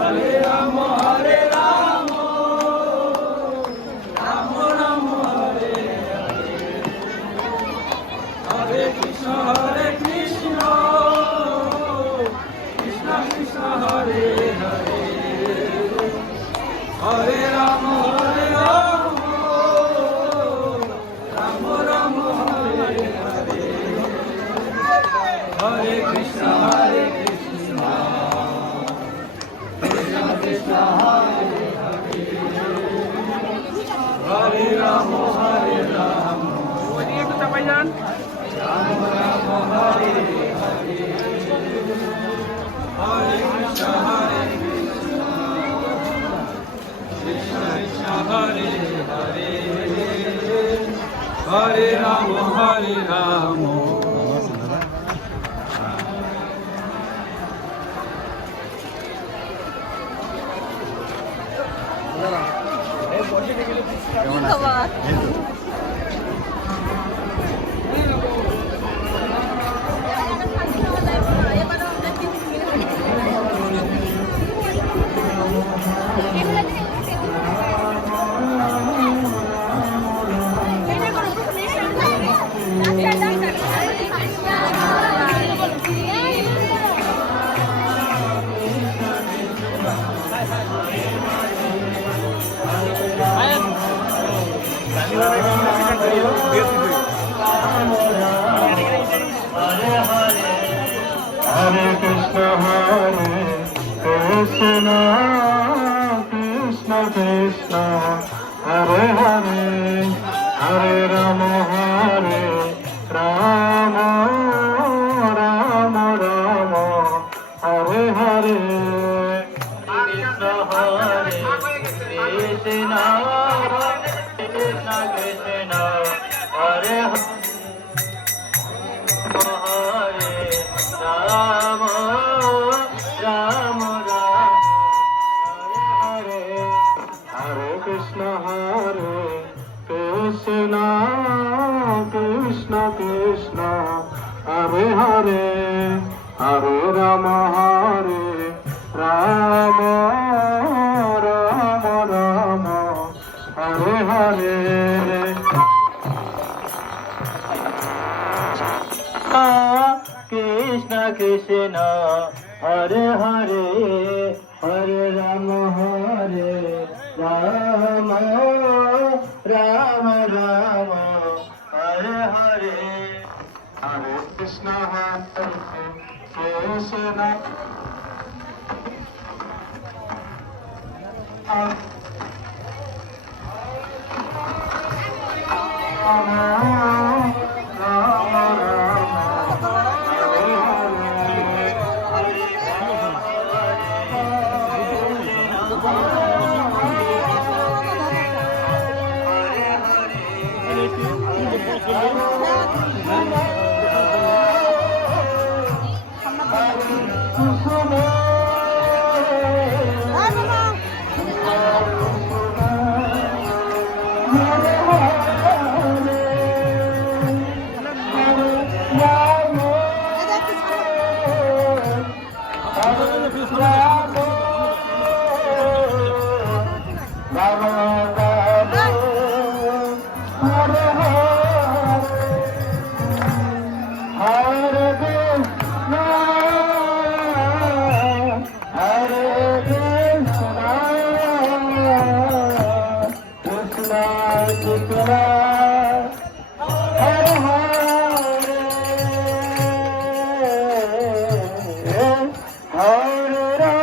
হরে রাম হরে রাম রাম রাম হরে হরে কৃষ্ণ কৃষ্ণ কৃষ্ণ হরে হরে হরে রাম রাম রাম হরে হরে হরে কৃষ্ণ কৃষ্ণ কৃষ্ণ হরে হরে হরে রাম ওইদিকে একটু চাপাই যান রাম রাম হরে হরে হরে কৃষ্ণ কৃষ্ণ কৃষ্ণ হরে হরে হরে রাম কেমন আছে? Hare Krishna Krishna Krishna Krishna Hare Hare Hare Rama Rama Rama Rama Hare Hare Krishna Krishna Krishna Krishna Hare Hare Ram Ram Ram Hare Hare Krishna Krishna Krishna Krishna Hare Hare Hare Rama Rama Rama Rama Hare Hare Krishna Krishna Hare Hare Hare Rama Rama Rama Rama Hare Hare Hare Krishna Krishna Hare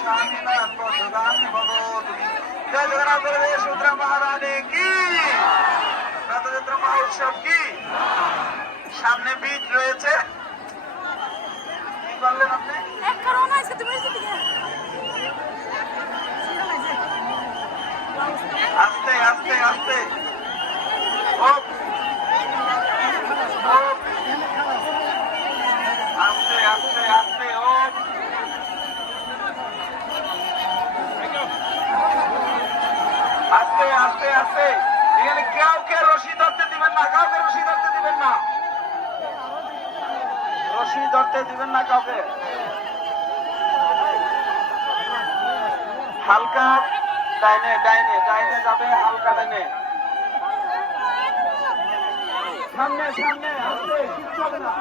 Swaminath পথগামী ভব তুমি। জয় জগন্নাথ বলদেব সুভদ্রা মহারানী কি, রথযাত্রা মহোৎসব কি। সামনে bit রয়েছে, কি বললেন আপনি? আস্তে আস্তে আস্তে হোপ, হোপ। আস্তে আস্তে আস্তে হোপ। আস্তে আস্তে আস্তে। এখানে কাউকে রশি ধরতে দিবেন না, কাউকে রশি ধরতে দিবেন না, রশি ধরতে দিবেন না কাউকে। হালকা ডাইনে ডাইনে ডাইনে যাবে, হালকা ডাইনে। সামনে সামনে আসতে, কিচ্ছু হবে না।